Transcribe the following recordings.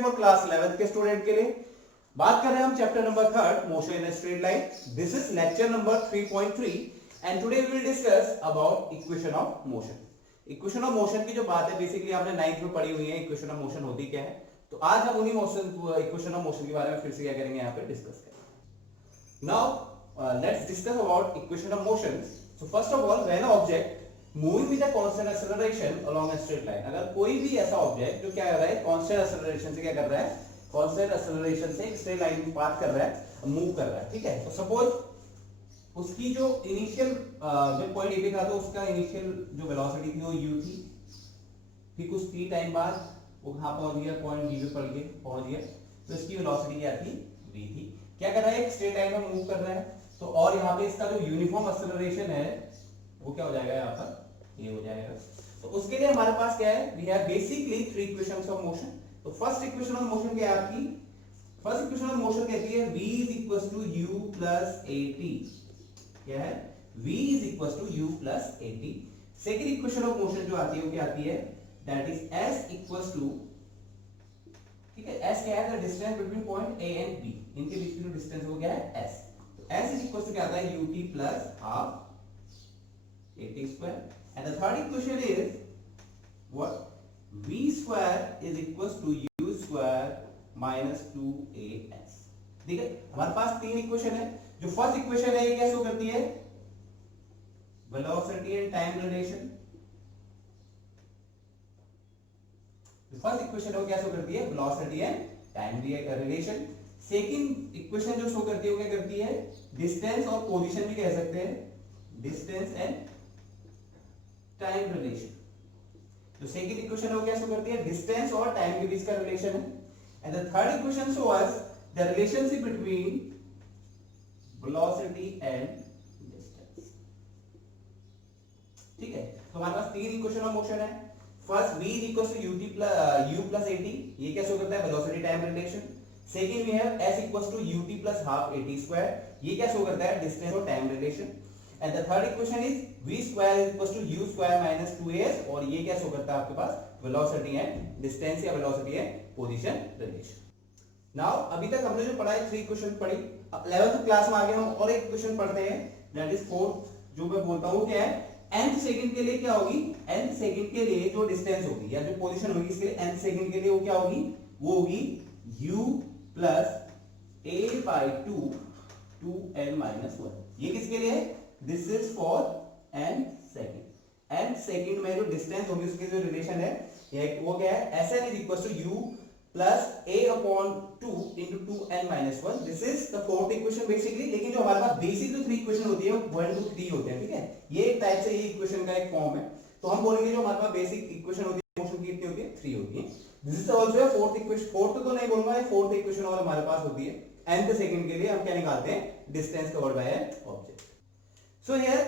है for class 11th के student के लिए। बात कर रहे हैं हम chapter number 3 motion in straight line. This is lecture number 3.3 and today we will discuss about equation of motion. Equation of motion की जो बात है बेसिकली आपने 9th में पढ़ी हुई है, इक्वेशन ऑफ मोशन होती क्या है। तो आज हम उन्हीं मोशन इक्वेशन ऑफ मोशन के बारे में फिर से क्या करेंगे, यहाँ पे डिस्कस करेंगे। Now let's discuss about equation of motion. So first of all, when object moving with a constant acceleration along a straight line, अगर कोई भी ऐसा ऑब्जेक्ट जो क्या कर रहा है, कांस्टेंट एक्सेलरेशन से क्या कर रहा है, कांस्टेंट एक्सेलरेशन से एक स्ट्रेट लाइन में पाथ कर रहा है, मूव कर रहा है, ठीक है। तो सपोज उसकी जो इनिशियल जब पॉइंट ए पे था तो उसका इनिशियल जो वेलोसिटी थी वो u थी, फिर कुछ t टाइम बाद वो कहां पहुंच गया, पॉइंट b पे पहुंच गया, तो इसकी वेलोसिटी क्या थी, v थी। क्या कर रहा है, एक स्ट्रेट लाइन में मूव कर रहा है, तो और यहाँ पे इसका जो यूनिफॉर्म एक्सेलरेशन है वो क्या हो जाएगा, यहाँ पर ये हो जाएगा। तो उसके लिए हमारे पास क्या है, we have basically three equations of motion. तो फर्स्ट इक्वेशन ऑफ मोशन क्या है आपकी, फर्स्ट इक्वेशन ऑफ मोशन कहती है v is equals to u plus at। क्या है, v is equals to u plus at। Second equation of motion जो आती है वो क्या आती है, that is s equals to, ठीक है, s क्या है, the distance between point a and b, इनके बीच की जो डिस्टेंस वो क्या है, s। तो s is equals to क्या आता है, ut plus half at square। and the third equation is what, v square is equals to u square minus 2as। ठीक है, हमारे पास तीन इक्वेशन है। जो फर्स्ट इक्वेशन है ये क्या शो करती है, वेलोसिटी एंड टाइम रिलेशन। जो फर्स्ट इक्वेशन है वो क्या शो करती है, velocity and time relation. Second equation जो शो करती है वो क्या करती है, डिस्टेंस और पोजीशन भी कह सकते हैं, डिस्टेंस एंड टाइम रिलेशन। जो सेकंड इक्वेशन है वो क्या शो करती है, डिस्टेंस और टाइम के बीच का रिलेशन है। And the third equation shows the relationship between velocity and distance. ठीक है, तो हमारे पास तीन इक्वेशन ऑफ मोशन है। First v is equals to ut plus u plus at, ये क्या शो करता है, velocity time relation. Second we have s equals to ut plus half at square, ये क्या शो करता है, डिस्टेंस और time relation. And the third equation is v square is equals to u square minus 2as, और ये क्या show करता है आपके पास, वेलोसिटी एंड डिस्टेंस या velocity and position relation. Now अभी तक हमने जो पढ़ा है थ्री इक्वेशन पढ़ी। अब 11th क्लास में आगे हम और एक इक्वेशन पढ़ते हैं, दैट इज फोर्थ, जो मैं बोलता हूं क्या है, nth सेकंड के लिए क्या होगी, nth सेकंड के लिए जो डिस्टेंस होगी या जो पोजीशन होगी इसके लिए nth सेकंड के लिए वो क्या होगी, वो होगी u plus a by 2 2n minus 1। ये किसके लिए है, this is for nth second. nth second में जो डिस्टेंस होगी उसके जो रिलेशन है ये वो क्या है, sn is equals to u plus a upon 2 into 2n minus 1। This is the fourth equation basically. लेकिन जो हमारे पास बेसिक जो थ्री इक्वेशन होती है वो 1 2 3 होते हैं, ठीक है। ये एक टाइप से ये इक्वेशन का एक फॉर्म है। तो हम बोलेंगे जो हमारे पास बेसिक इक्वेशन होती है मोशन की कितनी होती है, 3 होती है। This is also a fourth equation, fourth तो नहीं बोलूंगा, ये फोर्थ इक्वेशन और हमारे पास होती है। nth सेकंड के लिए हम क्या निकालते हैं, distance covered by an object. So here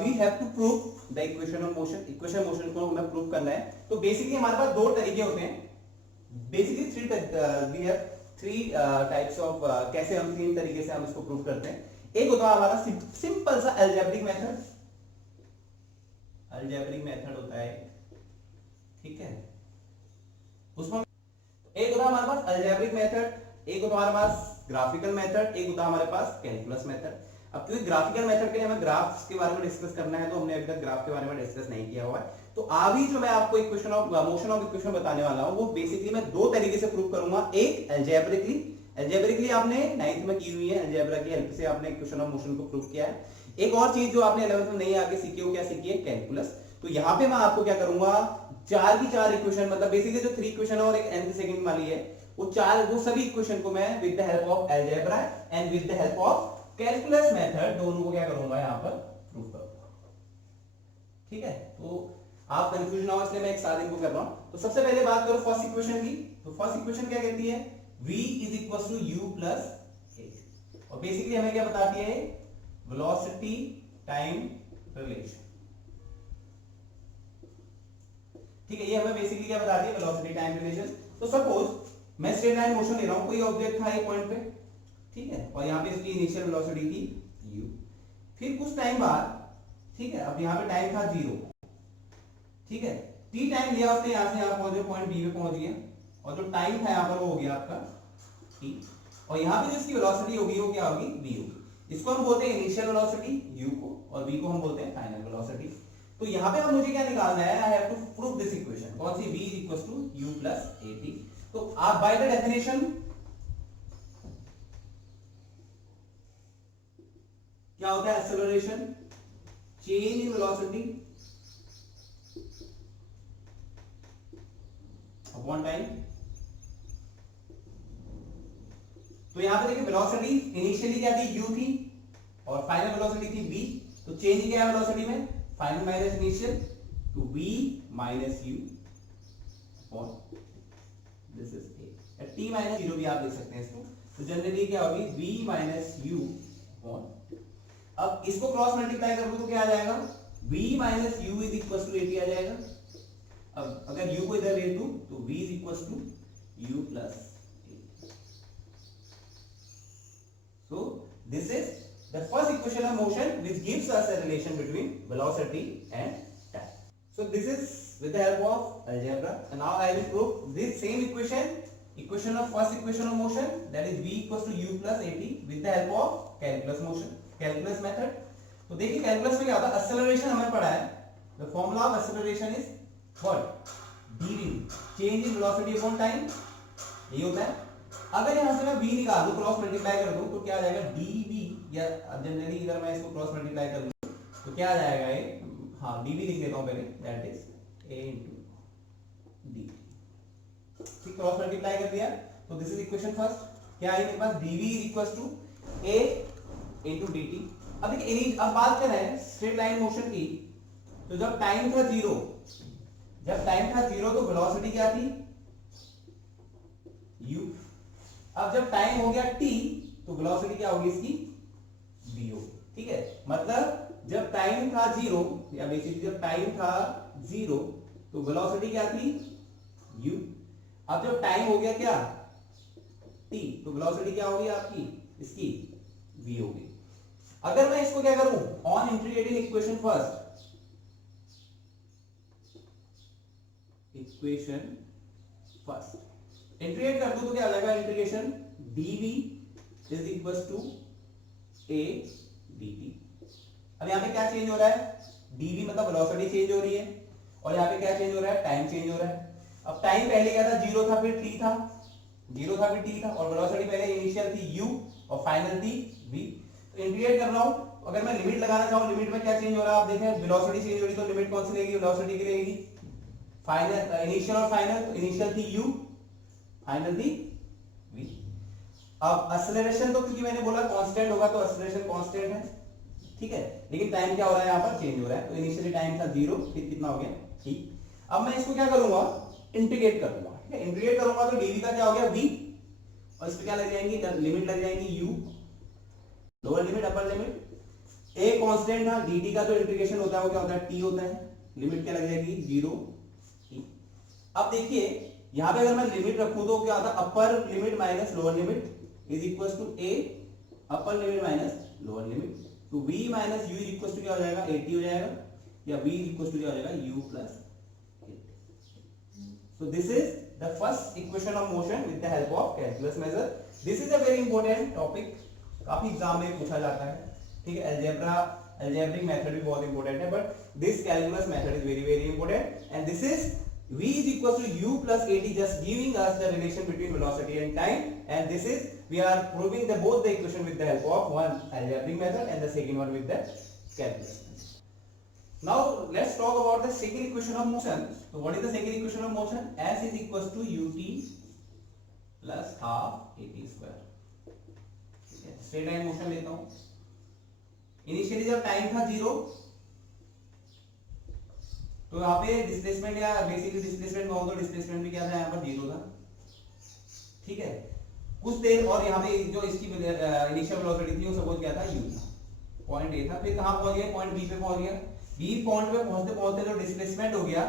we have to prove the equation of motion. Equation of motion को हमें प्रूव करना है। तो बेसिकली हमारे पास दो तरीके होते हैं, basically we have three types of, कैसे हम तीन तरीके से हम इसको प्रूव करते हैं। एक होता है हमारा सिंपल सा अलजेब्रिक मेथड, अलजेब्रिक मेथड होता है, ठीक है। उसमें एक होता है हमारे पास अलजेब्रिक मेथड, एक होता है हमारे पास ग्राफिकल मेथड, एक होता है हमारे पास कैलकुलस मेथड। अब क्योंकि ग्राफिकल मेथड के लिए हमें ग्राफ्स के बारे में डिस्कस करना है, तो हमने अभी तक ग्राफ के बारे में डिस्कस नहीं किया हुआ है। तो अभी जो मैं आपको equation of motion of equation बताने वाला हूं वो बेसिकली मैं दो तरीके से प्रूव करूंगा। एक अलजेब्रिकली, अलजेब्रिकली आपने 9th में की हुई है, अलजेब्रा की हेल्प से आपने इक्वेशन ऑफ मोशन को प्रूव किया है। एक और चीज जो आपने 11th में नहीं आके सीखी हो, क्या सीखी है, कैलकुलस। तो यहाँ पे मैं आपको क्या करूंगा, चार की चार इक्वेशन, मतलब बेसिकली जो थ्री इक्वेशन है और एक nth सेकंड वाली है, वो चार, वो सभी इक्वेशन को मैं with the help of algebra and with the help of calculus method दोनों को क्या करूंगा, यहाँ पर प्रूव करूंगा, ठीक है। तो आप कंफ्यूजन हो इसलिए मैं एक साथ इनको कर रहा हूं। तो सबसे पहले बात करो फर्स्ट इक्वेशन की। तो फर्स्ट इक्वेशन क्या कहती है, v is equals to u plus a, और बेसिकली हमें क्या बताती है, वेलोसिटी टाइम रिलेशन, ठीक है। ये हमें बेसिकली क्या बताती है, वेलोसिटी टाइम रिलेशन। तो सपोज मैं स्ट्रेट लाइन मोशन ले रहा हूं, कोई ऑब्जेक्ट था एक पॉइंट पे, ठीक है, और यहाँ पे इसकी इनिशियल वेलोसिटी थी u, फिर कुछ टाइम बाद, ठीक है, अब यहाँ पे टाइम था 0, ठीक है, t टाइम लिया उसने, यहां से यहां पहुंचे, पॉइंट b पे पहुंच गया, और जो टाइम था यहाँ पर वो हो गया आपका t, और यहाँ पे जो इसकी वेलोसिटी होगी वो क्या होगी, v होगी। इसको हम बोलते हैं इनिशियल वेलोसिटी u को, और v को हम बोलते हैं फाइनल वेलोसिटी। तो यहाँ पे अब मुझे क्या निकालना है, I have to prove this equation, कौन सी, v equals to u plus at। तो आप बाय द डेफिनेशन क्या होता है, acceleration, change in velocity upon time. तो यहां पे देखिए वेलोसिटी इनिशियली क्या थी, u थी, और फाइनल वेलोसिटी थी v। तो चेंज क्या है वेलोसिटी में, फाइनल माइनस इनिशियल, तो v minus u upon this is a, t minus 0 भी आप देख सकते हैं इसको। तो जनरली क्या होगी, v माइनस u अपॉन, अब इसको क्रॉस मल्टीप्लाई कर दो तो क्या आ जाएगा, v minus u is equal to 80 आ जाएगा। अब अगर u को इधर ले दूं तो v is equal to u plus a। So this is the first equation of motion which gives us a relation between velocity and time. So this is with the help of algebra, and now I will prove this same equation of first equation of motion, that is v equals to u plus at, with the help of calculus motion, calculus method। तो देखिए calculus में क्या होता है, acceleration हमें पढ़ा है, the formula of acceleration is what, dv, change in velocity upon time, यही होता है। अगर यहां से मैं v निकाल दूं, क्रॉस मल्टीप्लाई कर दूं, तो क्या आ जाएगा, dv, या जनरली अगर मैं इसको क्रॉस मल्टीप्लाई कर दूं तो क्या आ जाएगा ये, हाँ dv लिख देता हूं पहले, that is a into d। ठीक, क्रॉस मल्टीप्लाई कर दिया, तो दिस इज इक्वेशन फर्स्ट। क्या है मेरे पास, dv is equals to a into dt। अब देखिए, अब बात कर रहे हैं स्ट्रेट लाइन मोशन की, तो जब टाइम था जीरो, तो वेलोसिटी क्या थी, u। अब जब टाइम हो गया t, तो वेलोसिटी क्या होगी इसकी, v होगी। ठीक है, मतलब जब टाइम था जीरो, या बेसिकली जब टाइम था जीरो, तो वेलोसिटी क्या थी, u। अब जब टाइम हो गया क्या, t, तो वेलोसिटी क्या होगी आपकी, इसकी v होगी। अगर मैं इसको क्या करूं, on integrating equation first, integrate कर दूं तो क्या हो जाएगा, integration dv is equal to a dt। अब यहां पे क्या चेंज हो रहा है, dv मतलब वेलोसिटी चेंज हो रही है, और यहाँ पे क्या चेंज हो रहा है, टाइम चेंज हो रहा है। अब टाइम पहले क्या था, जीरो था, फिर t था, और वेलोसिटी पहले इनिशियल थी u और फाइनल थी v। तो इंटीग्रेट कर रहा हूं, अगर मैं लिमिट लगाना चाहूं, लिमिट में क्या चेंज हो रहा है आप देखें, वेलोसिटी चेंज हो रही, तो लिमिट कौन सी लेगी, वेलोसिटी की लेगी, फाइनल इनिशियल और फाइनल, तो इनिशियल थी u, फाइनल थी v। अब एक्सेलरेशन तो क्योंकि मैंने बोला कांस्टेंट होगा, तो एक्सेलरेशन कांस्टेंट है, ठीक है, लेकिन टाइम क्या हो रहा है, यहाँ पर चेंज हो रहा है। तो इनिशियली टाइम था जीरो, फिर कितना हो गया, ठीक। अब मैं इसको क्या करूंगा, इंटीग्रेट कर दूंगा, ठीक है, इंटीग्रेट करूंगा तो dv का क्या हो गया, v, और इस पे क्या लग जाएंगी, लिमिट लग जाएंगी u, lower limit upper limit, a constant था, dt का जो इंटीग्रेशन होता है वो क्या होता है, t होता है, लिमिट क्या लग जाएगी, जीरो t। अब देखिए यहां पे अगर मैं लिमिट रखूं तो क्या होता है, upper limit minus lower limit is equal to a upper limit minus lower limit, तो v minus u is equal to क्या हो जाएगा, 80 हो जाएगा, या v इज इक्वल टू क्या हो जाएगा, u plus 80। So this is the first equation of motion with the help of calculus method. This is a very important topic, काफी एग्जाम में पूछा जाता है, ठीक है। अलजेब्रिक मेथड भी बहुत इंपॉर्टेंट है, but this calculus method is very very important, and this is v is equal to u plus at, just giving us the relation between velocity and time, and this is we are proving the both the equation with the help of one algebraic method and the second one with the calculus method. Now let's talk about the second equation of motion. So what is the second equation of motion, s is equal to ut plus half at square, ठीक है। Straight line motion लेता हूं, initially जब time था zero, तो यहाँ पे displacement या बेसिकली डिस्प्लेसमेंट कहूं तो डिस्प्लेसमेंट भी क्या था, यहाँ पर जीरो था, ठीक है, कुछ देर, और यहाँ पे जो इसकी इनिशियल वेलोसिटी थी वो सपोज क्या था, u था, पॉइंट a था, फिर कहां पहुंच गया, पॉइंट b पे पहुंच गया, b पॉइंट पे पहुंचते पहुंचते जो डिस्प्लेसमेंट हो गया,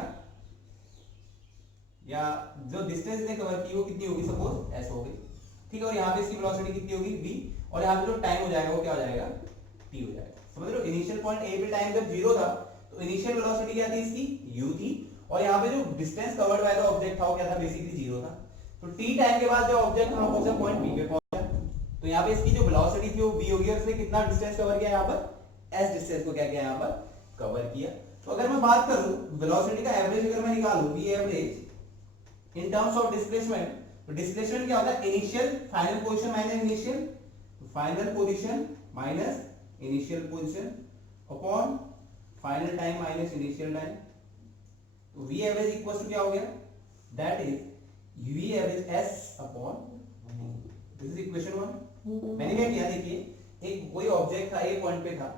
या जो डिस्टेंस ने कवर की वो कितनी होगी, सपोज s हो गई, ठीक है, और यहाँ पे इसकी वेलोसिटी कितनी होगी, v, और यहाँ पे जो टाइम हो जाएगा वो क्या हो जाएगा, t हो जाएगा। समझ रहे हो, इनिशियल पॉइंट a पे टाइम जब जीरो था, तो इनिशियल वेलोसिटी क्या थी इसकी, u थी, और यहाँ पे जो distance covered by the object था वो क्या था, बेसिकली जीरो था। तो t टाइम के बाद जो ऑब्जेक्ट कहां पहुंचा, पॉइंट p पे पहुंचा। तो यहाँ पे इसकी जो वेलोसिटी थी वो v होगी और इसने कितना डिस्टेंस कवर किया यहाँ पर, s डिस्टेंस को क्या किया यहाँ पर कवर किया। तो अगर मैं बात करूं वेलोसिटी का एवरेज अगर मैं निकालूं v average in terms of displacement, तो डिस्प्लेसमेंट क्या होता है, initial final position minus initial final position minus initial position upon final time minus initial time. तो v एवरेज इक्वल टू क्या हो गया, that is v average s upon, this is equation 1। मैंने क्या किया, देखिए एक कोई ऑब्जेक्ट था, ए पॉइंट पे था,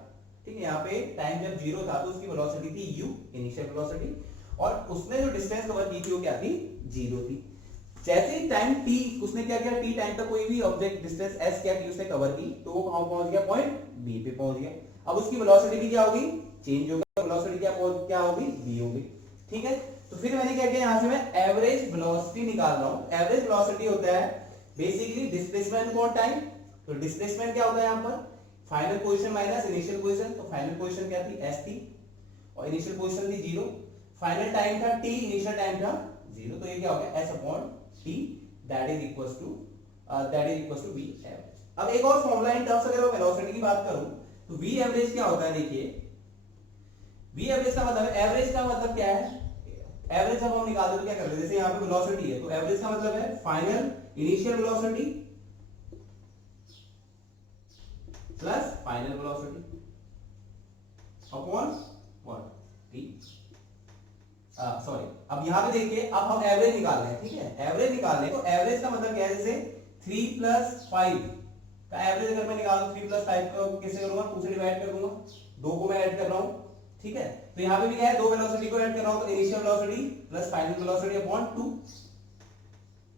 ठीक है, यहाँ पे टाइम जब 0 था तो उसकी वेलोसिटी थी u, इनिशियल वेलोसिटी, और उसने जो डिस्टेंस कवर की थी वो क्या थी, 0 थी। जैसे ही टाइम t, उसने क्या किया, t टाइम तक कोई भी ऑब्जेक्ट डिस्टेंस s क्या की उसने कवर की, तो वो कहां पहुंच गया, पॉइंट b पे पहुंच गया। अब उसकी वेलोसिटी भी क्या होगी, चेंज होगा, वेलोसिटी क्या होगी, v होगी, ठीक है। तो फिर मैंने क्या किया, यहां से मैं एवरेज वेलोसिटी निकाल रहा हूं। एवरेज वेलोसिटी होता है बेसिकली डिस्प्लेसमेंट अपॉन टाइम। तो डिस्प्लेसमेंट क्या होता है यहाँ पर, final position minus initial position. तो फाइनल पोजीशन क्या थी, s थी, और इनिशियल पोजीशन थी 0, फाइनल टाइम था t, इनिशियल टाइम था 0, तो ये क्या हो गया, s upon t, that is equals to v average. अब एक और फॉर्मूला इन टर्म्स, अगर मैं वेलोसिटी की बात करूं तो v एवरेज क्या होता है, देखिए v एवरेज का मतलब, एवरेज का मतलब क्या है, एवरेज जब हम निकालते तो क्या करते हैं, जैसे यहाँ पे वेलोसिटी है तो एवरेज का मतलब है final initial velocity plus final velocity upon what, t। Sorry, अब यहाँ पे देखिए, अब हम एवरेज निकाल रहे हैं, ठीक है, एवरेज निकाल रहे हैं, तो एवरेज का मतलब क्या है, जैसे 3 + 5 का एवरेज अगर मैं निकालूं, 3 + 5 को कैसे करूंगा, 2 से डिवाइड कर दूंगा, 2 को मैं ऐड कर रहा हूं, ठीक है। तो यहाँ पे भी क्या है, दो वेलोसिटी को ऐड कर रहा हूं, तो initial velocity plus final velocity upon 2,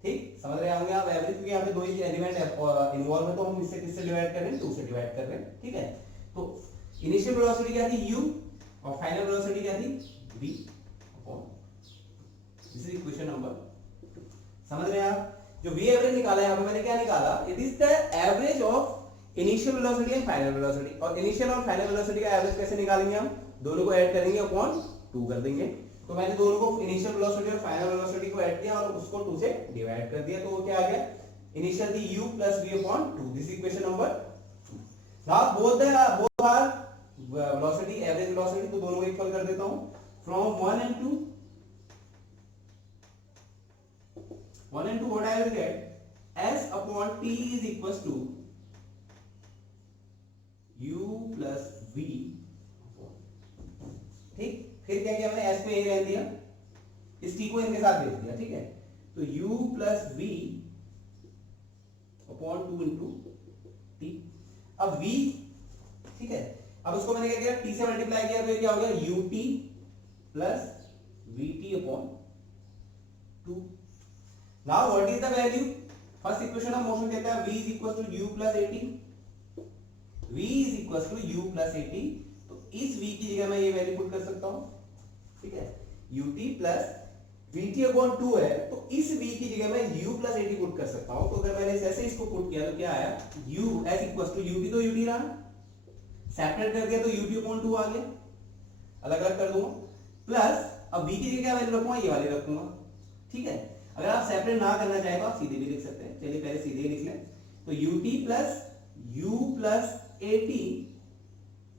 ठीक, समझ रहे होंगे आप एवरेज, क्योंकि यहाँ पे दो ही एलिमेंट इन्वॉल्व है, तो हम इससे किससे डिवाइड कर रहे हैं, 2 से डिवाइड कर रहे हैं, ठीक है। तो इनिशियल वेलोसिटी क्या थी, u, और फाइनल वेलोसिटी क्या थी, v upon, this is equation number, समझ रहे हैं आप। जो v एवरेज निकाला है यहाँ पे मैंने क्या निकाला, it is the average of initial velocity and final velocity. और इनिशियल और फाइनल वेलोसिटी का एवरेज कैसे निकालेंगे, हम दोनों को ऐड करेंगे अपॉन 2 कर देंगे। तो मैंने दोनों को, इनिशियल वेलोसिटी और फाइनल वेलोसिटी को ऐड किया और उसको 2 से डिवाइड कर दिया, तो वो क्या आ गया, इनिशियल थी u + v upon 2, this equation number 2। Now both are velocity, average velocity, तो दोनों को इक्वल कर देता हूं, from 1 and 2 what I will get, s upon t is equals to u plus v, ठीक। फिर क्या किया मैंने, s को यही रहने दिया, इस t को इनके साथ भेज दिया, ठीक है। तो u plus v upon 2 into t। अब v, ठीक है, अब उसको मैंने क्या किया, t से मल्टीप्लाई किया, तो ये क्या हो गया, ut plus vt upon 2। Now what is the value? First equation of motion कहता है v is equals to u plus at, v is equals to u plus at। तो इस v की जगह मैं ये वैल्यू पुट कर सकता हूँ, ठीक है, ut plus vt upon 2 है, तो इस v की जगह मैं u plus at पुट कर सकता हूँ। तो अगर मैंने ऐसे इसको पुट किया तो क्या आया, u as equals to ut, तो ut रहा, सेपरेट कर दिया तो ut upon 2 आ गया, अलग अलग कर दूंगा, प्लस अब v की जगह क्या वैल्यू रखूंगा, ये वाली रखूंगा, ठीक है। अगर आप सेपरेट ना करना चाहे तो आप सीधे भी लिख सकते हैं, चलिए पहले सीधे ही लिख लें। तो ut plus u plus at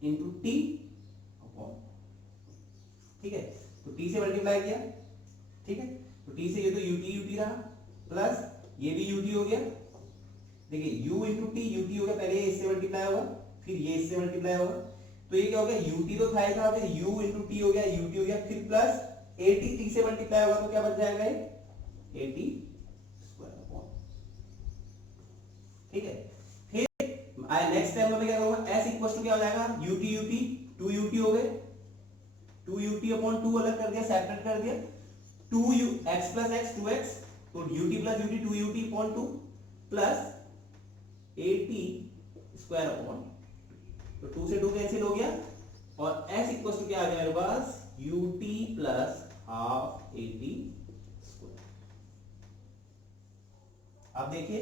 into T upon, ठीक है, तो t से मल्टीप्लाई किया, ठीक है, तो t से ये तो ut रहा, प्लस ये भी ut हो गया, देखिए u इंटू टी, ut हो गया, पहले ये इससे मल्टीप्लाई होगा, फिर ये इससे मल्टीप्लाई होगा, तो ये क्या हो गया, ut तो था था, फिर u इंटू टी हो गया, ut हो गया, फिर प्लस at t से मल्टीप्लाई होगा, तो क्या बच जाएगा ये 80 स्क्वायर अपॉन, ठीक है। फिर नेक्स्ट स्टेप में क्या करूंगा, s इक्वल्स टू क्या हो जाएगा, ut 2 ut हो गए, 2 ut अपॉन 2 अलग कर दिया, सेपरेट कर दिया, 2 x प्लस x 2x, तो ut plus ut 2 ut upon 2 plus 80 square upon, तो 2 से 2 कैंसिल हो गया, और s इक्वल्स टू क्या आ गया मेरे पास, ut प्लस हाफ 80 स्क्वायर। अब देखिए,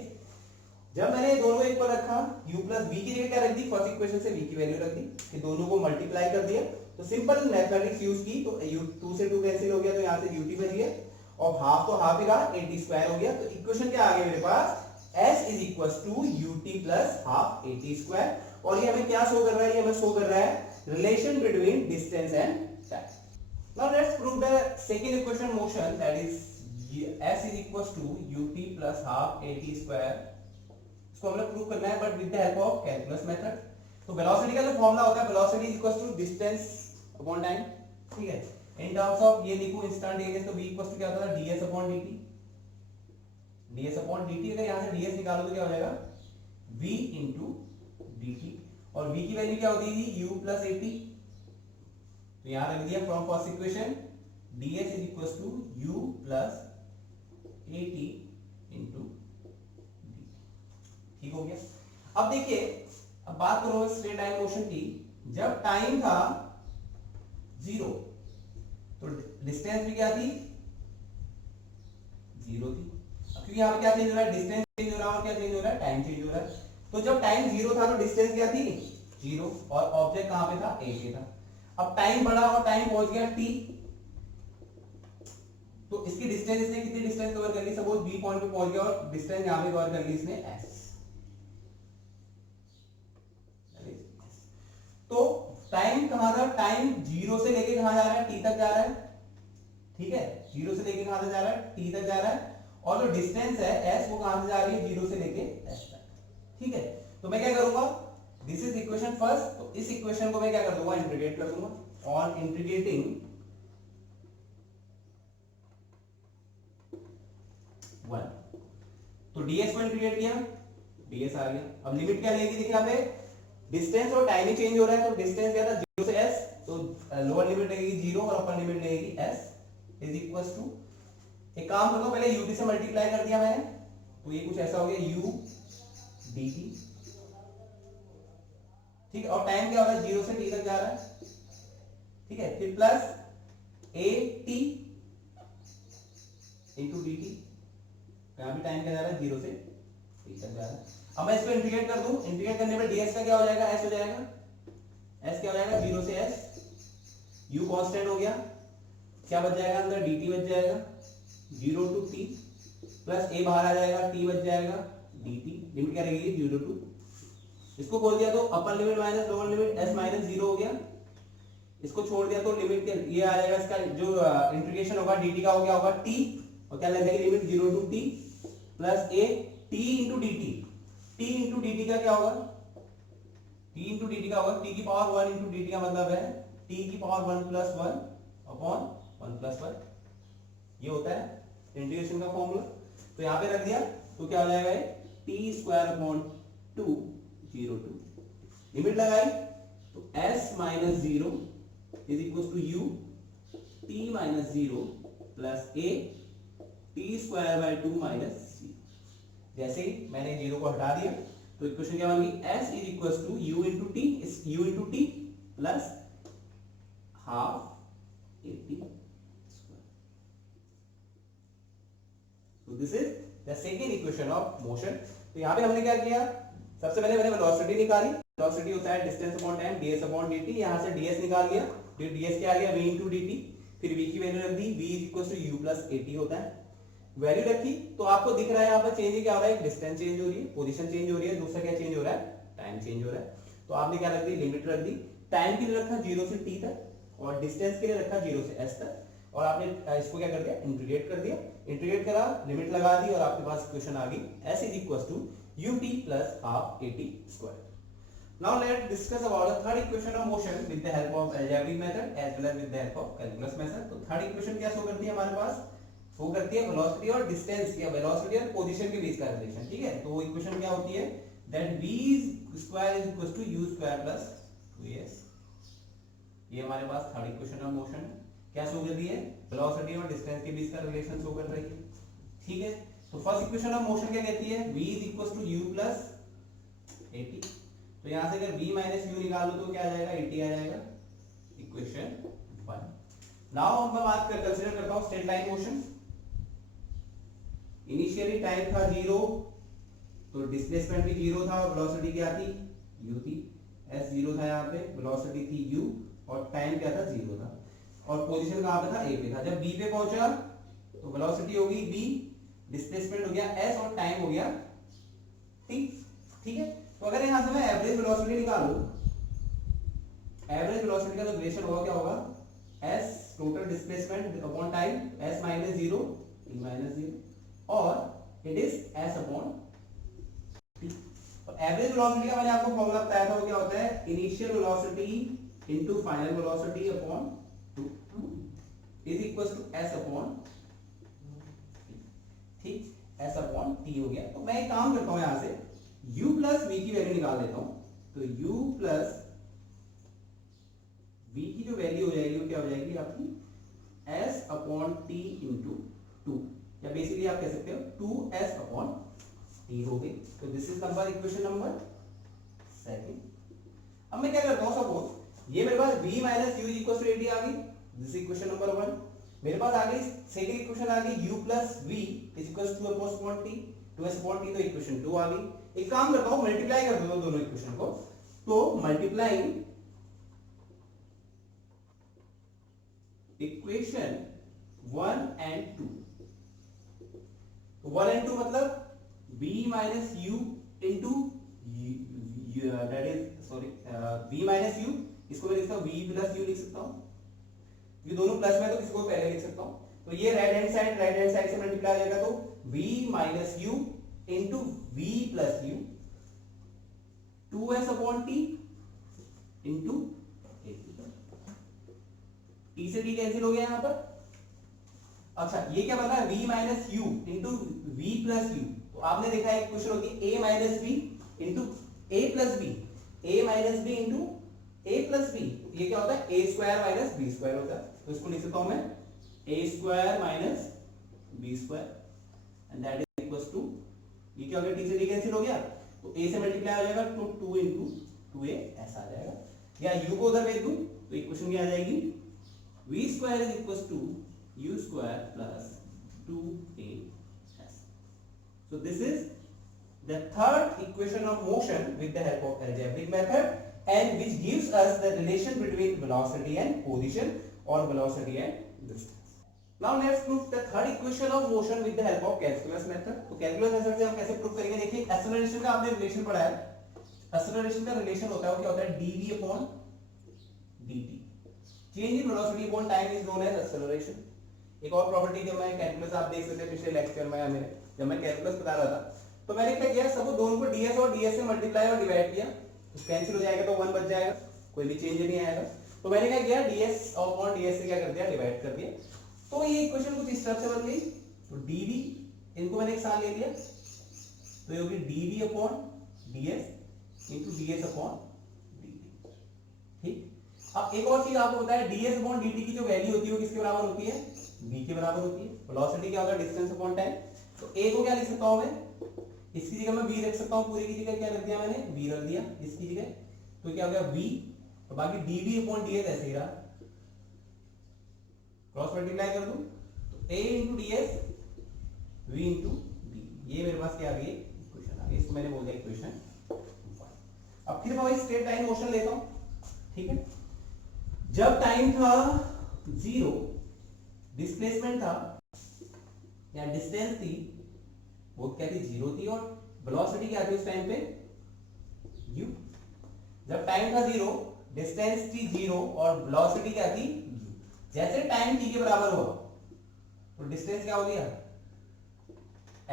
जब मैंने दोनों को इक्वल रखा, u प्लस v की जगह क्या रख दी, फर्स्ट इक्वेशन से v की वैल्यू रख दी, फिर दोनों को मल्टीप्लाई कर दिया, तो सिंपल मैथमेटिक्स यूज की, तो 2 से 2 कैंसिल हो गया, तो यहाँ से ut बच गया, और हाफ तो हाफ ही रहा, 80 स्क्वायर हो गया। तो इक्वेशन क्या आ गया मेरे पास, s is equal to ut plus half 80 square. और ये हमें क्या शो कर रहा है, ये हमें शो कर रहा है relation between distance and time. Now let's prove the second equation motion, that is s is equal to ut plus half 80 square. इसको हमें प्रूव करना है but with the help of calculus method. तो velocity का जो formula होता है, velocity is equal to distance upon time, ठीक है। इन टर्म्स ऑफ ये लिखूं इंस्टेंटेनियस, तो v इक्वल टू क्या होता है, ds upon dt। ds upon dt, अगर यहां से ds निकालो तो क्या हो जाएगा, v इंटू dt। और v की वैल्यू क्या होती थी, u प्लस 80। तो यहां रख दिया from first equation ds is equal to u plus 80 into dt। ठीक हो गया। अब देखिए, अब बात करो स्ट्रेट लाइन मोशन की। जब टाइम था 0 तो डिस्टेंस भी क्या थी, 0 थी। अब क्योंकि यहाँ पे क्या चेंज हो रहा है, डिस्टेंस चेंज हो रहा है और क्या चेंज हो रहा है, टाइम चेंज हो रहा है। तो जब टाइम 0 था तो डिस्टेंस क्या थी, 0, और ऑब्जेक्ट कहां पे था, a पे था। अब टाइम बढ़ा और टाइम पहुंच गया t, तो इसकी डिस्टेंस, इसने कितनी डिस्टेंस कवर कर ली, सपोज b पॉइंट पे पहुंच गया और डिस्टेंस यहां पे कवर कर ली इसने s। तो टाइम कहां था, टाइम 0 से लेके कहां जा रहा है, t तक जा रहा है, ठीक है। 0 से लेके कहां तक जा रहा है, t तक जा रहा है। और जो डिस्टेंस है s, वो कहां से जा रही है, 0 से लेके s तक, ठीक है। तो मैं क्या करूंगा, दिस इज इक्वेशन फर्स्ट, तो इस इक्वेशन को मैं क्या कर दूंगा, इंटीग्रेट कर दूंगा। ऑन इंटीग्रेटिंग 1, तो ds को इंटीग्रेट किया, ds आ गया। अब लिमिट क्या लेगी, देखिए यहाँ पे डिस्टेंस और टाइम ही चेंज हो रहा है। तो डिस्टेंस क्या था, 0 से s, तो लोअर लिमिट लगेगी 0 और अपर लिमिट लगेगी s इज इक्वल टू, एक काम करता हूं, पहले ut से मल्टीप्लाई कर दिया मैंने, तो ये कुछ ऐसा हो गया u dt, ठीक है। और टाइम क्या हो रहा है, 0 से t तक जा रहा है, ठीक है। फिर प्लस at इंटू dt, यहां भी टाइम क्या जा रहा है, 0 से t तक जा रहा है। अब मैं इसको इंटीग्रेट कर दूं, इंटीग्रेट करने पर ds का क्या हो जाएगा, s हो जाएगा। s क्या हो जाएगा, 0 से s, u कांस्टेंट हो गया, क्या बच जाएगा अंदर, dt बच जाएगा, 0 टू t, प्लस a बाहर आ जाएगा, t बच जाएगा dt। लिमिट क्या रहेगी, 0 टू, इसको खोल दिया तो अपर limit minus lower limit s minus 0 हो गया। इसको छोड़ दिया तो लिमिट ये आ जाएगा, इसका जो इंटीग्रेशन होगा dt का हो गया होगा t, और क्या लग जाएगी limit 0 to t plus a t into dt। t into dt का क्या होगा, t इंटू dt का होगा t की पावर 1 इंटू dt का मतलब है t की पावर 1 प्लस 1 अपॉन 1 प्लस 1, ये होता है इंटीग्रेशन का फॉर्मूला। तो यहाँ पे रख दिया, तो क्या हो जाएगा, t square upon 2 0 to, limit लगाई तो s minus 0 is equal to u t minus 0 plus a t square by 2 minus 0। जैसे ही मैंने 0 को हटा दिया तो इक्वेशन क्या बन गई, s is equal to u into t, u into t plus half 80 square. तो this is the second equation of motion. तो यहाँ पे हमने क्या किया, सबसे पहले मैंने वेलोसिटी निकाली, वेलोसिटी होता है distance upon time, ds upon dt। यहाँ से ds निकाल लिया, फिर ds क्या आ गया, v इंटू dt, फिर v की वैल्यू रख दी, v is equal to u plus 80 होता है। वैल्यू रखी तो आपको दिख रहा है यहाँ पर चेंज क्या हो रहा है, डिस्टेंस चेंज हो रही है, पोजीशन चेंज हो रही है, दूसरा क्या चेंज हो रहा है, टाइम चेंज हो रहा है। तो आपने क्या रख दी, लिमिट रख दी। टाइम के लिए रखा 0 से t तक और डिस्टेंस के लिए रखा 0 से s तक, और आपने इसको क्या कर दिया, इंटीग्रेट कर दिया। इंटीग्रेट करा, लिमिट लगा दी और आपके पास इक्वेशन आ गई s is equal to ut plus half 80 square. Now let's discuss about the third equation of motion with the help of algebraic method as well as with the help of calculus method. तो third equation क्या show करती है हमारे पास, show करती है velocity और distance या velocity और पोजीशन के बीच का रिलेशन, ठीक है। तो वो इक्वेशन क्या होती है, that v square is equal to u square plus 2s। ये हमारे पास थर्ड इक्वेशन ऑफ मोशन है। क्या शो कर रही है, वेलोसिटी और डिस्टेंस के बीच का रिलेशन शो कर रही है, ठीक है। तो फर्स्ट इक्वेशन ऑफ मोशन क्या कहती है, v is equal to u plus 80। तो यहां से अगर v minus u निकालो तो क्या आ जाएगा, 80 आ जाएगा, इक्वेशन 1। नाउ मैं बात कंसीडर करता हूं straight line motion. Initially time था 0, तो डिस्प्लेसमेंट भी 0 था और वेलोसिटी क्या थी, u थी। s 0 था, यहाँ पे वेलोसिटी थी u और टाइम क्या था, 0 था, और पोजीशन कहां पे था, a पे था। जब b पे पहुंचा तो वेलोसिटी होगी v, डिस्प्लेसमेंट हो गया s और टाइम हो गया t। ठीक है, तो अगर यहां से मैं एवरेज वेलोसिटी निकालूं, एवरेज वेलोसिटी का जो रिलेशन होगा क्या होगा, s total displacement upon time, s minus 0 t minus 0 और it is s upon t। और एवरेज वेलोसिटी का मैंने आपको फॉर्मूला बताया था, वो क्या होता है, initial velocity into final velocity upon 2 is equal to s upon, ठीक, s अपॉन t हो गया। तो मैं एक काम करता हूं, यहां से u प्लस v की वैल्यू निकाल लेता हूं। तो u प्लस v की जो वैल्यू हो जाएगी वो क्या हो जाएगी आपकी s अपॉन t इंटू 2, या बेसिकली आप कह सकते हो 2s अपॉन t हो गई। तो this is number equation number second. अब मैं क्या करता हूं, सपोज ये मेरे पास v minus u equal to 80 आ गई, दिस इक्वेशन नंबर 1। मेरे पास आ गई सेकंड इक्वेशन आ गई u plus v is equal to 2s upon t, 2s upon t, तो इक्वेशन 2 आ गई। एक काम करता हूं, मल्टीप्लाई कर दो दोनों इक्वेशन को। तो मल्टीप्लाइंग इक्वेशन 1 एंड 2, तो 1 एंड 2 मतलब v minus u into that is sorry v minus u, इसको मैं लिखता हूं v प्लस u लिख सकता हूं, ये दोनों प्लस में तो किसी को पहले लिख सकता हूं। तो ये राइट हैंड साइड से मल्टीप्लाई हो जाएगा, तो v minus u into v plus u 2s upon t into t से t कैंसिल हो गया यहां पर। अच्छा ये क्या बना, v minus u into v plus u, तो आपने देखा एक क्वेश्चन होती है a minus b into a plus b, a minus b into a plus b, ये क्या होता है a square minus b square होता है। तो इसको लिख सकता हूं मैं a square minus b square and that is equals to, ये क्या हो गया, t से t कैंसिल हो गया, तो a से मल्टीप्लाई हो जाएगा तो 2 इंटू 2a ऐसा आ जाएगा, या u को उधर भेज दूं तो इक्वेशन क्या आ जाएगी, v square is equals to u square plus 2as। so this is the third equation of motion with the help of algebraic method and which gives us the relation between velocity and position or velocity and distance. Now let's prove the third equation of motion with the help of calculus method. तो calculus method से हम कैसे prove करेंगे, देखिए acceleration का आपने relation पढ़ा है, acceleration का रिलेशन होता है वो क्या होता है, dv upon dt, change in velocity upon time is known as acceleration। एक और प्रॉपर्टी जब मैं कैलकुलस, आप देख सकते हैं पिछले लेक्चर में हमें जब मैं कैलकुलस बता रहा था, तो मैंने क्या किया, सब दोनों को ds और ds से मल्टीप्लाई और डिवाइड किया, तो कैंसिल हो जाएगा तो 1 बच जाएगा, कोई भी चेंज नहीं आएगा। तो मैंने क्या किया, ds अपॉन ds से क्या कर दिया, डिवाइड कर दिया। तो ये इक्वेशन कुछ इस तरह से बन गई, तो dv इनको मैंने एक साथ ले लिया, तो ये होगी dv upon ds into ds upon dt। ठीक, अब एक और चीज आपको बताया, ds अपॉन dt की जो वैल्यू होती है वो किसके बराबर होती है, v के बराबर होती है। वेलोसिटी क्या होगा, डिस्टेंस अपॉन टाइम। तो a को क्या लिख सकता हूं मैं, इसकी जगह मैं v रख सकता हूं, पूरी की जगह क्या रख दिया मैंने, v रख दिया इसकी जगह, तो क्या हो गया v, और बाकी dv अपॉन ds ऐसे ही रहा, क्रॉस मल्टीप्लाई कर दूं तो a into ds v into d, ये मेरे पास क्या आ गई, इक्वेशन आ गई, इसको मैंने बोल दिया इक्वेशन 1। अब फिर मैं वही स्ट्रेट लाइन मोशन लेता हूं, ठीक है। जब टाइम था 0, डिस्प्लेसमेंट था या डिस्टेंस थी वो क्या थी, 0 थी, और वेलोसिटी क्या थी उस टाइम पे, u। जब टाइम था 0, डिस्टेंस थी 0 और वेलोसिटी क्या थी u। जैसे टाइम t के बराबर हुआ तो डिस्टेंस क्या हो गया,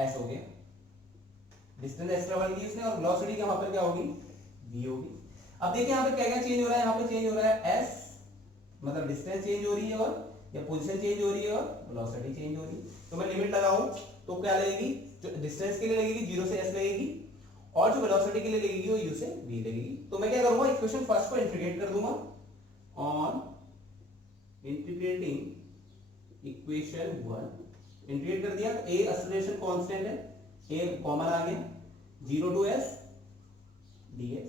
s हो गया, डिस्टेंस s ट्रेवल की उसने, और वेलोसिटी वहां पर क्या होगी, v होगी। अब देखिए यहाँ पे क्या क्या चेंज हो रहा है, यहाँ पे चेंज हो रहा है s, मतलब डिस्टेंस चेंज हो रही है, और या पोजीशन चेंज हो रही है, और वेलोसिटी चेंज हो रही है। तो मैं लिमिट लगाऊं तो क्या लगेगी, जो डिस्टेंस के लिए लगेगी 0 से s लगेगी, और जो वेलोसिटी के लिए लगेगी वो u से v लगेगी। तो मैं क्या करूंगा, इक्वेशन फर्स्ट को इंटीग्रेट कर दूंगा, ऑन इंटीग्रेटिंग इक्वेशन 1 इंटीग्रेट कर दिया, a एक्सेलरेशन कांस्टेंट है, a कॉमन आ गया, 0 to s ds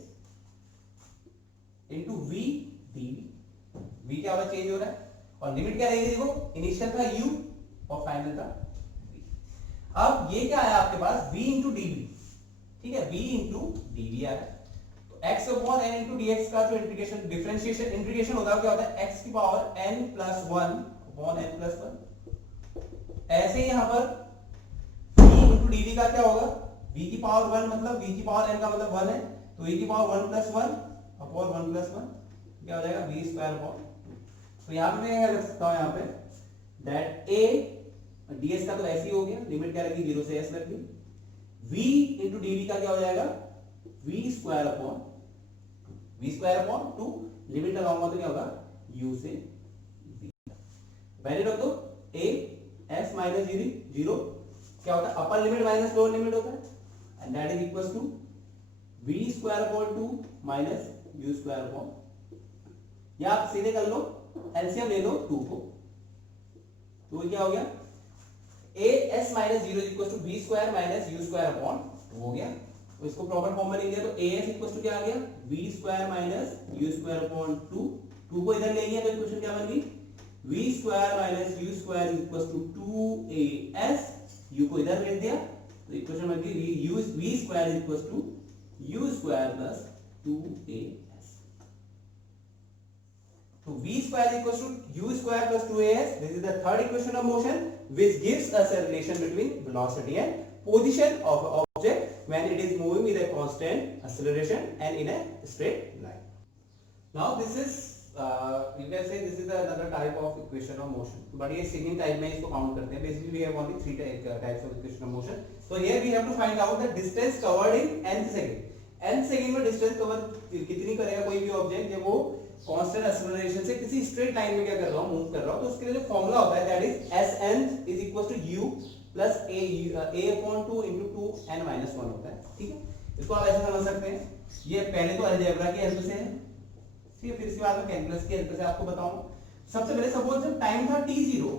into v dv, v क्या हो रहा है, चेंज हो रहा है, और लिमिट क्या रहेगी, देखो इनिशियल था u और फाइनल था v। अब ये क्या आया आपके पास, v इंटू dv, ठीक है, v इंटू dv आया, तो x upon n into dx का जो इंटीग्रेशन डिफरेंशिएशन इंटीग्रेशन होता है क्या होता है, x की power n plus 1 upon n plus 1, ऐसे ही यहाँ पर v इंटू dv का क्या होगा, v की पावर 1 मतलब v की पावर n का मतलब 1 है, तो e की पावर 1 प्लस 1 अपॉन 1 प्लस 1 क्या हो जाएगा v स्क्वायर अपॉन 2। तो यहाँ पे मैं लिख सकता हूँ यहाँ पे दैट a ds का तो ऐसे ही हो गया, लिमिट क्या लगी 0 से s लग गई, v इंटू dv का क्या हो जाएगा v स्क्वायर अपॉन 2, लिमिट लगाऊंगा तो क्या होगा u से v। वैल्यू रख दो a s माइनस 0 क्या होता है upper limit minus lower limit होता है and that is equals to v square upon 2 minus u square upon, या आप सीधे कर लो एलसीएम ले लो 2 को, तो क्या हो गया a s minus 0 equals to v square minus u square upon 2 हो गया। तो इसको प्रॉपर फॉर्म में लिख दिया तो a s इक्वल्स टू क्या आ गया v square minus u square upon 2 को इधर ले लिया तो इक्वेशन क्या बन गई v square minus u square equals to 2as, u को इधर लिख दिया तो इक्वेशन बन गई v square equals to u square plus 2as। तो v square equals to u square plus 2as. This is the third equation of motion which gives us a relation between velocity and position of an object when it is moving with a constant acceleration and in a straight line. Now this is you can say this is another type of equation of motion, but ये second type में इसको count करते हैं. Basically we have only three types of equation of motion. So here we have to find out the distance covered in nth second. nth second में distance cover कितनी करेगा कोई भी object जब वो कांस्टेंट एक्सेलरेशन से किसी स्ट्रेट लाइन में क्या कर रहा हूं मूव कर रहा हूं, तो उसके लिए जो फार्मूला होता है that is Sn is equal to u plus a upon 2 into 2n minus 1 होता है। ठीक है, इसको आप ऐसे समझ सकते हैं, ये पहले तो अलजेब्रा की हेल्प से है, ठीक है, फिर इसके बाद में कैलकुलस की हेल्प से आपको बताऊंगा। सबसे पहले सपोज जब टाइम था t0,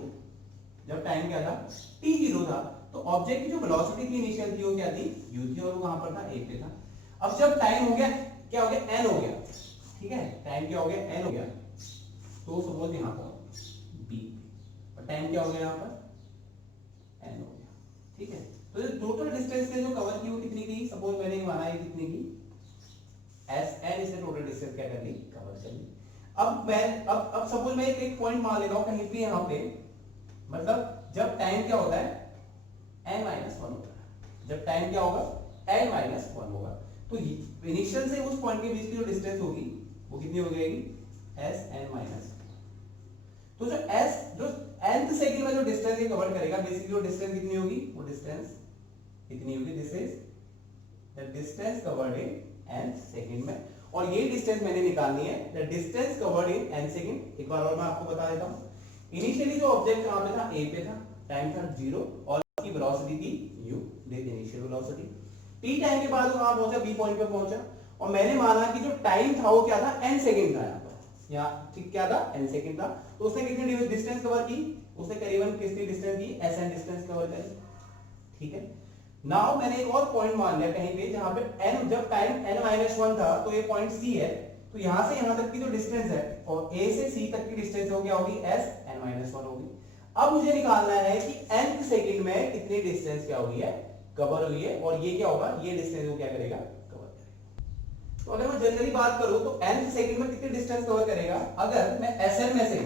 जब टाइम क्या था t0 था, तो ऑब्जेक्ट की जो वेलोसिटी थी इनिशियल थी वो क्या थी u थी और वो कहां पर था a पे था। अब जब टाइम हो गया क्या हो गया n हो गया, ठीक है, टाइम क्या हो गया n हो गया, तो सपोज यहां पर b और टाइम क्या हो गया यहां पर n हो गया। ठीक है, तो जो टोटल डिस्टेंस ने जो कवर की वो कितनी की, सपोज मैंने माना है कितनी की Sn, इसने टोटल डिस्टेंस क्या कर ली कवर कर ली। अब मैं अब सपोज मैं एक पॉइंट मान लेता हूं कहीं पे यहां पे, मतलब जब टाइम क्या होता है n-1 होता है, जब टाइम क्या होगा n-1 होगा, तो इनिशियल से उस पॉइंट के बीच की जो डिस्टेंस होगी वो कितनी हो जाएगी Sn-1। तो जो nth सेकंड में जो डिस्टेंस ये कवर करेगा, बेसिकली वो डिस्टेंस कितनी होगी, वो डिस्टेंस कितनी होगी, this is the distance covered in nth second में, और ये डिस्टेंस मैंने निकालनी है the distance covered in nth second. एक बार और मैं आपको बता देता हूं, इनिशियली जो ऑब्जेक्ट कहां पे था a पे था, टाइम था 0 और उसकी वेलोसिटी थी u, this initial velocity. t time के बाद वो कहां पहुंचा, b पॉइंट पे पहुंचा, और मैंने माना कि जो टाइम था वो क्या था n सेकंड था यहां पर, यहां ठीक क्या था n सेकंड था, तो उसने कितनी डिस्टेंस कवर की, उसने करीबन कितनी डिस्टेंस की Sn डिस्टेंस कवर करी। ठीक है, नाउ मैंने एक और पॉइंट मान लिया कहीं पे जहां पे n, जब टाइम n-1 था तो ये पॉइंट c है, तो यहां से यहां तक की जो डिस्टेंस है और a से c तक की डिस्टेंस हो क्या होगी Sn-1 होगी। अब मुझे निकालना है कि nth सेकंड में कितनी डिस्टेंस क्या हुई है कवर हुई है, और ये क्या होगा, ये डिस्टेंस को क्या करेगा कवर करेगा। तो अगर मैं जनरली बात करूं तो nth सेकंड में कितनी डिस्टेंस कवर करेगा, अगर मैं Sn में से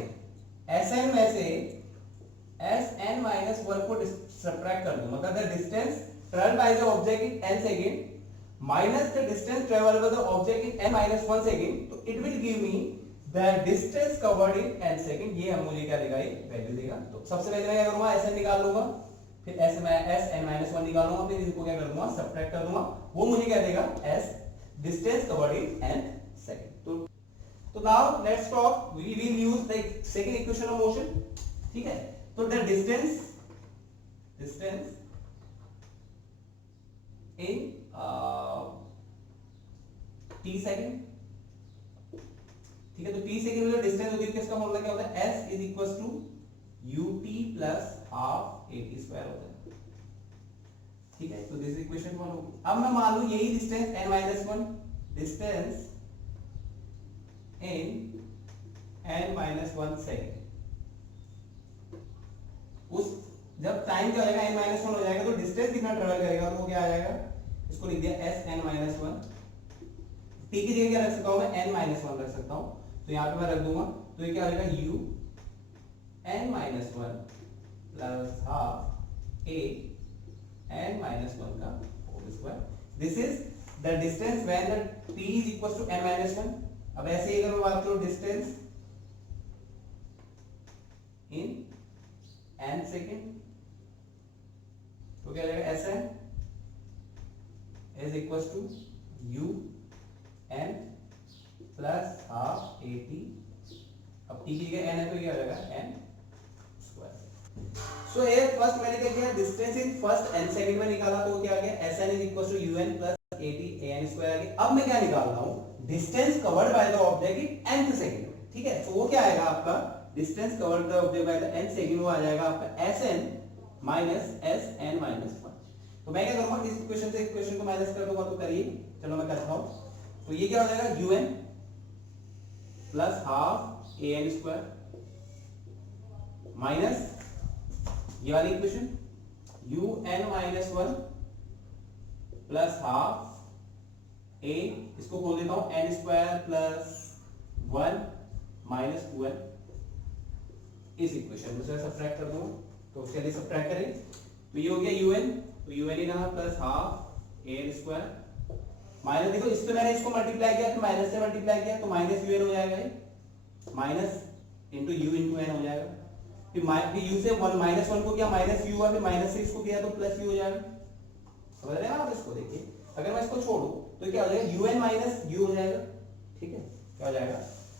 Sn-1 को सबट्रैक्ट कर दूं, मतलब the distance travelled by the object in n second minus the distance travelled by the object in n-1 second, तो it will give me the distance covered in n second. ये हम मुझे क्या देगा, ये वैल्यू देगा। तो सबसे पहले मैं क्या करूंगा, Sn निकाल लूंगा, फिर Sn-1 निकालूंगा, फिर इसको क्या कर दूंगा सबट्रैक्ट कर दूंगा, वो मुझे क्या देगा s distance covered in n second. तो now let's talk, we will use the second equation of motion. ठीक है, तो the distance in t second, ठीक है, तो t सेकंड में जो डिस्टेंस होगी किसका फॉर्मूला क्या होता है, s is equal to ut plus half at square होता है। ठीक है, तो दिस इक्वेशन फॉलो। अब मैं मान लूं यही distance n-1 distance in n-1 second, उस जब टाइम क्या हो जाएगा n-1 हो जाएगा, तो डिस्टेंस कितना ट्रेवल करेगा, तो वो क्या आ जाएगा, इसको लिख दिया Sn-1, t की जगह क्या रख सकता हूं मैं n-1 रख सकता हूं, तो यहां पे मैं रख दूंगा, तो ये क्या हो जाएगा u n-1 प्लस हाफ ए एन माइनस वन का whole square. This is the distance when the t is equal to n minus one. अब ऐसे ही अगर मैं बात करूं डिस्टेंस इन n सेकेंड तो क्या आ जाएगा S N is equal to you N plus half A T. अब टी की जगह एन है तो ये आ जाएगा एन स्क्वायर। सो ये फर्स्ट मैंने क्या किया distance in first n second में निकाला तो क्या आ गया S N is equal to you N plus a t a N square आ गया। अब मैं क्या निकाल रहा हूं distance covered by the object in nth second में। ठीक है, तो वो क्या आएगा आपका distance covered the object by the nth second वो आ जाएगा आपका s n minus s n minus one. तो मैं क्या करूंगा इस इक्वेशन से इक्वेशन को माइनस कर दूंगा तो करिए, चलो मैं करता हूं। तो ये क्या हो जाएगा u N plus half A N square minus ये वाली equation u n minus one plus half a, इसको बोल देता हूं n square plus one minus two n. इस इक्वेशन में से सब्ट्रैक्ट कर दूंगा तो चलिए सब्ट्रैक्ट करें। तो ये हो गया यू एन, तो यू एन ही रहा plus half A N square minus, देखो इस पे मैंने इसको मल्टीप्लाई किया तो माइनस से मल्टीप्लाई किया तो माइनस यू एन हो जाएगा, ये minus into U into N हो जाएगा। फिर यू से वन माइनस वन को किया माइनस यू हुआ, फिर माइनस से इसको किया तो प्लस यू हो जाएगा। समझ रहे हैं आप इसको? देखिए अगर मैं इसको छोड़ू तो क्या हो जाएगा यू एन माइनस यू हो जाएगा। ठीक है, क्या हो जाएगा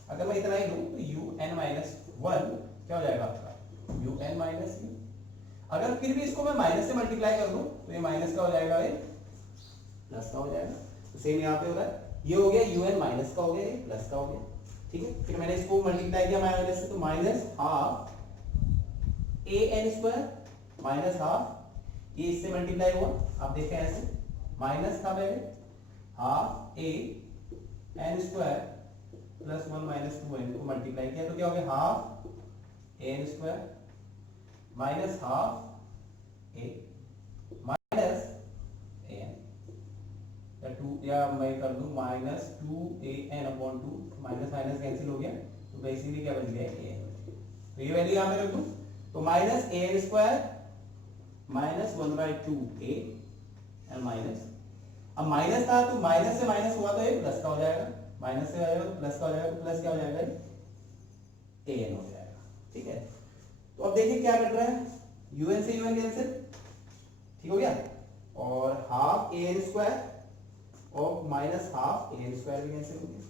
अगर मैं इतना ही लूं तो यू एन माइनस वन क्या हो जाएगा आपका यू एन माइनस यू। अगर फिर भी इसको मैं माइनस से मल्टीप्लाई कर दूं तो ये माइनस का हो जाएगा, ये प्लस का हो जाएगा। तो सेम यहाँ पे हो रहा है, ये हो गया यू एन माइनस का हो गया, ये प्लस का हो गया। ठीक है, फिर मैंने इसको मल्टीप्लाई किया माइनस से तो minus half A N square minus half ये इससे मल्टीप्लाई हुआ, आप देखें ऐसे माइनस था पहले half A N square plus one minus two n को मल्टीप्लाई किया तो क्या हो गया half A N square minus half a minus A n या टू, या मैं कर दूं माइनस टू ए n upon two, minus minus cancel हो गया तो बेसिकली क्या बन गया ए एन। तो ये वैल्यू यहां पे रख दूं तो minus A N square minus one by two A N minus, अब माइनस था तो माइनस से माइनस हुआ तो ये प्लस का हो जाएगा, माइनस से आएगा तो प्लस का हो जाएगा, तो प्लस क्या हो जाएगा ए एन हो जाएगा। ठीक है, तो अब देखिए क्या कट रहा है यू एन से यू एन कैंसिल, ठीक हो गया, और हाफ ए एन स्क्वायर और minus half A N square भी कैंसिल हो गया,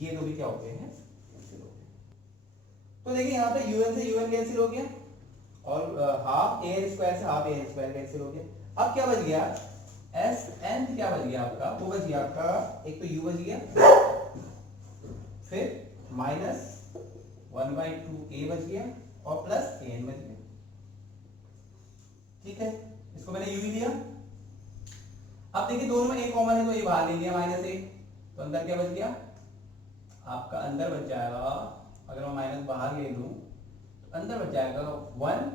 ये दो भी क्या हो गए हैं कैंसिल हो गए। तो देखिए यहाँ पे यू एन से यू एन कैंसिल हो गया और हाफ ए एन स्क्वायर से half A N square cancel हो गया। अब क्या बच गया एस एन क्या बच गया आपका, वो बच गया आपका एक तो यू बच गया, फिर माइनस वन बाई टू ए बच गया और प्लस ए एन बच गया। ठीक है, इसको मैंने यू भी दिया। अब देखिए दोनों में ए कॉमन है तो ये बाहर ले लिया माइनस ए, तो अंदर क्या बच गया आपका, अंदर बच जाएगा अगर मैं माइनस बाहर ले लूं तो अंदर बच जाएगा one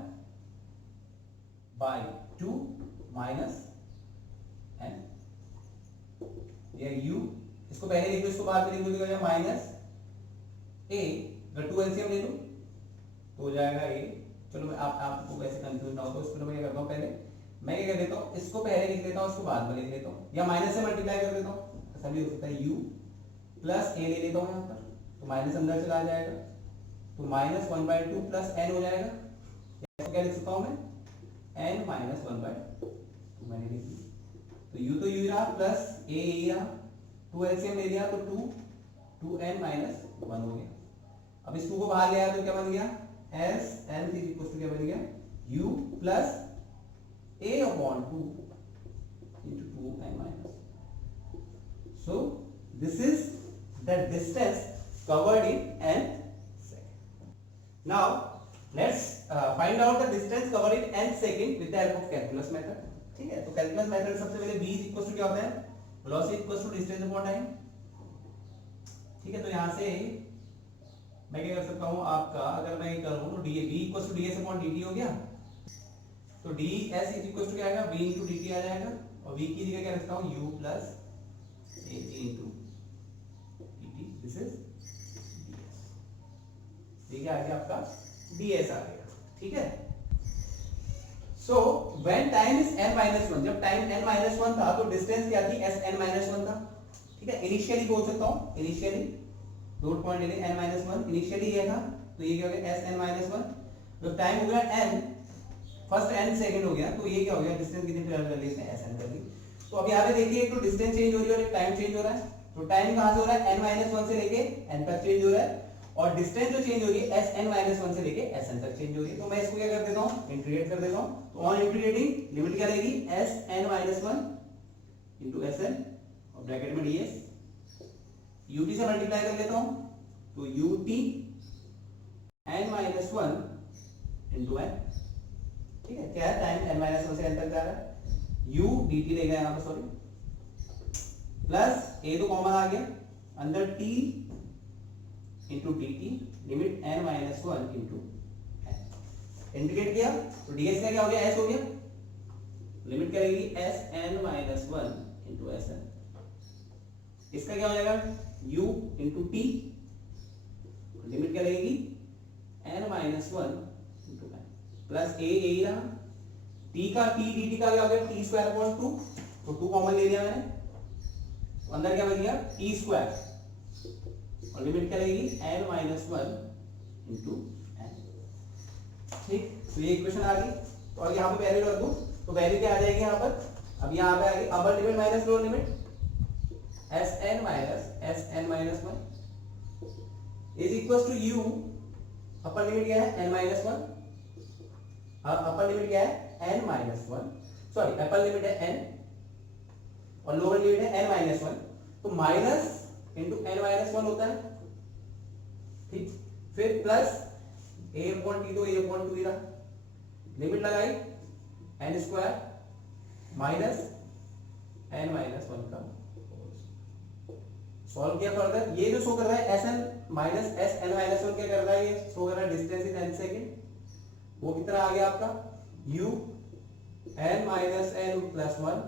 by two minus N, ये यू, इसको पहले लिख लो इसको बाद में लिख लो, तो माइनस ए, अगर टू एलसीएम ले लो तो हो जाएगा ए। चलो मैं आपको वैसे कंफ्यूज ना हो तो इसको मैं क्या करता हूँ, पहले मैं क्या कर देता हूँ इसको पहले लिख देता हूँ इसको बाद में लिख देता हूँ, या माइनस से मल्टीप्लाई कर देता हूँ, ऐसा भी हो सकता है। यू प्लस ए ले लेता हूँ यहाँ पर तो माइनस अंदर चला जाएगा तो minus one by two plus N हो जाएगा, इसको क्या लिख सकता हूँ मैं N minus one by two मैंने लिख दिया। तो यू तो यू रहा प्लस ए रहा, टू एलसीएम ले लिया तो two two N minus one हो गया। अब इस टू को बाहर ले आया तो क्या बन गया S N is equal to क्या बन गया U plus A upon two into two N minus. So this is the distance covered in nth second. Now let's find out the distance covered in nth second with the help of calculus method. ठीक है, तो calculus method सबसे पहले v is equal to क्या होता है velocity equal to distance upon time. ठीक है, तो यहां से मैं क्या कर सकता हूं आपका, अगर मैं ये करूं तो D v equal to ds upon dt हो गया, तो ds इज इक्वल टू क्या आएगा v इनटू dt आ जाएगा, और v की जगह क्या रखता हूं u plus a into dt, this is ds। ठीक है, आ गया आपका ds आ गया। ठीक है। So when time is n-1, जब टाइम n-1 था तो डिस्टेंस क्या थी, sn-1 था, ठीक है। इनिशियली बोल सकता हूं, इनिशियली डॉट पॉइंट ले लें n-1, इनिशियली ये था तो ये क्या हो गया sn-1। जब टाइम हो गया n, फर्स्ट n सेकंड हो गया तो ये क्या हो गया, डिस्टेंस कितनी फिलहाल कर ली इसने, sn कर ली। तो अब यहाँ पे देखिए एक तो डिस्टेंस चेंज हो रही है और एक टाइम चेंज हो रहा है। तो टाइम कहां से हो रहा है, n-1 से लेके n तक चेंज हो रहा है, और डिस्टेंस जो चेंज हो रही है sn-1 से लेके sn तक चेंज हो रही है। तो मैं इसको क्या कर देता हूं, इंटीग्रेट कर देता हूं। तो ऑन इंटीग्रेटिंग लिमिट क्या रहेगी, sn-1 into sn और ब्रैकेट में ds, ut से मल्टीप्लाई कर लेता हूं तो ut n-1 into n, ठीक है। क्या है, टाइम n-1 से n तक जा रहा है, u dt रहेगा यहां पर, सॉरी, प्लस a तो कॉमन आ गया, अंदर t into dt, limit n-1 into n, integrate किया तो ds का क्या हो गया, s हो गया, लिमिट क्या रहेगी sn-1 इंटू sn, इसका क्या हो जाएगा u इंटू t, लिमिट क्या रहेगी n-1 into n, plus a ही रहा, t का t dt का क्या हो गया, t स्क्वायर अपॉन 2, तो 2 कॉमन ले लिया मैंने, तो अंदर क्या बच गया t स्क्वायर, और लिमिट क्या रहेगी n-1 इंटू n, ठीक। तो ये इक्वेशन आ गई। तो अब यहाँ पे वैल्यू रख दूं तो वैल्यू क्या आ जाएगी यहाँ पर, अब यहाँ पे आ गई upper limit minus lower limit, sn-1 is equal to u, upper limit क्या है n-1, अपर लिमिट क्या है n-1, सॉरी अपर लिमिट है n और लोअर लिमिट है n-1, तो माइनस इंटू n-1 होता है, ठीक। फिर प्लस a अपॉन t, तो a अपॉन 2 ही रहा, लिमिट लगाई n स्क्वायर माइनस n-1 का, सॉल्व किया फर्दर, ये जो शो कर रहा है sn माइनस sn-1 क्या कर रहा है, ये शो कर रहा है डिस्टेंस इन n सेकंड, वो कितना आ गया आपका u n-n plus 1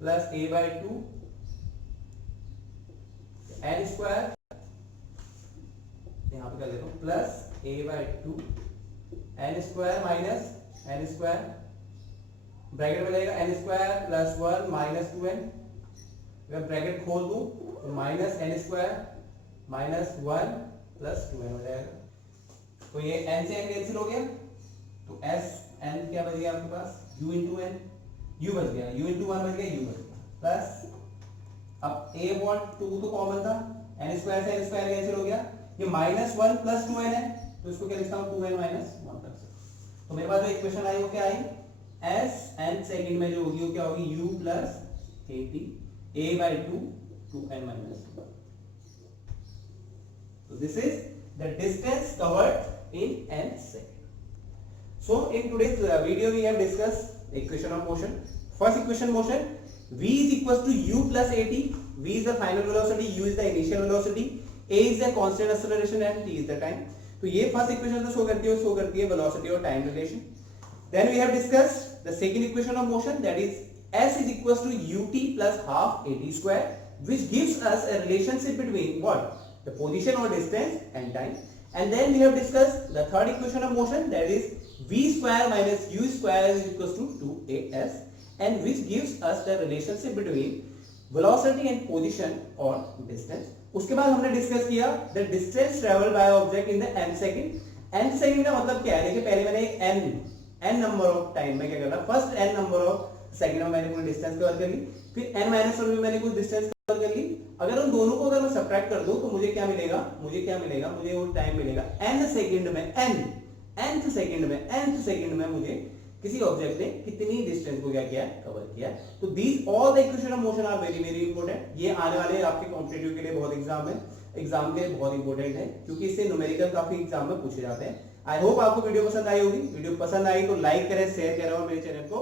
plus a by 2 n square, यहां पे कर देता हूं, plus a by 2 n square minus n square, bracket में जाएगा n square plus 1 minus 2n, अगर ब्रैकेट खोल दूं तो minus n square minus 1 plus 2n हो जाएगा। तो ये n से n कैंसिल हो गया, तो s n क्या बच गया आपके पास, u इंटू n, u बच गया, u इंटू 1 बच गया, u बच गया, प्लस अब a अपॉन 2 तो कॉमन था, n स्क्वायर से n स्क्वायर कैंसिल हो गया, ये माइनस 1 प्लस 2n है, तो इसको क्या लिखता हूं 2n माइनस 1 तक से। तो मेरे पास जो इक्वेशन आई वो क्या आई, s n सेकंड में जो होगी वो क्या होगी, u plus at a by 2 2n minus 1. So this is the distance covered in n second. So in today's video we have discussed the equation of motion. First equation motion, v is equals to u plus at, v is the final velocity, u is the initial velocity, a is the constant acceleration and t is the time. तो ये first equation जो show करती है velocity और time relation. Then we have discussed the second equation of motion, that is s is equals to ut plus half at square, which gives us a relationship between what, the position or distance and time. And then we have discussed the third equation of motion, that is v square minus u square is equals to 2as, and which gives us the relationship between velocity and position or distance. उसके बाद हमने discuss किया the distance traveled by object in the n second. n second का मतलब क्या है, देखिए पहले मैंने एक n नंबर ऑफ टाइम में क्या करना, first n number of second में मैंने कोई डिस्टेंस कवर कर ली, फिर n माइनस 1 में मैंने कुछ डिस्टेंस कवर कर ली। अगर उन दोनों को अगर मैं सब्ट्रैक्ट कर दूं तो मुझे क्या मिलेगा, मुझे वो टाइम मिलेगा n सेकंड में, nth सेकंड में मुझे किसी ऑब्जेक्ट ने कितनी डिस्टेंस को क्या किया, कवर किया। तो these all the equation of motion are very very important. ये आने वाले आपके कॉम्पिटिटिव के लिए बहुत एग्जाम के लिए बहुत इंपॉर्टेंट है, क्योंकि इससे न्यूमेरिकल काफी एग्जाम में पूछे जाते हैं। आई होप आपको वीडियो पसंद आई होगी। वीडियो पसंद आई तो लाइक करें, शेयर करें और मेरे चैनल को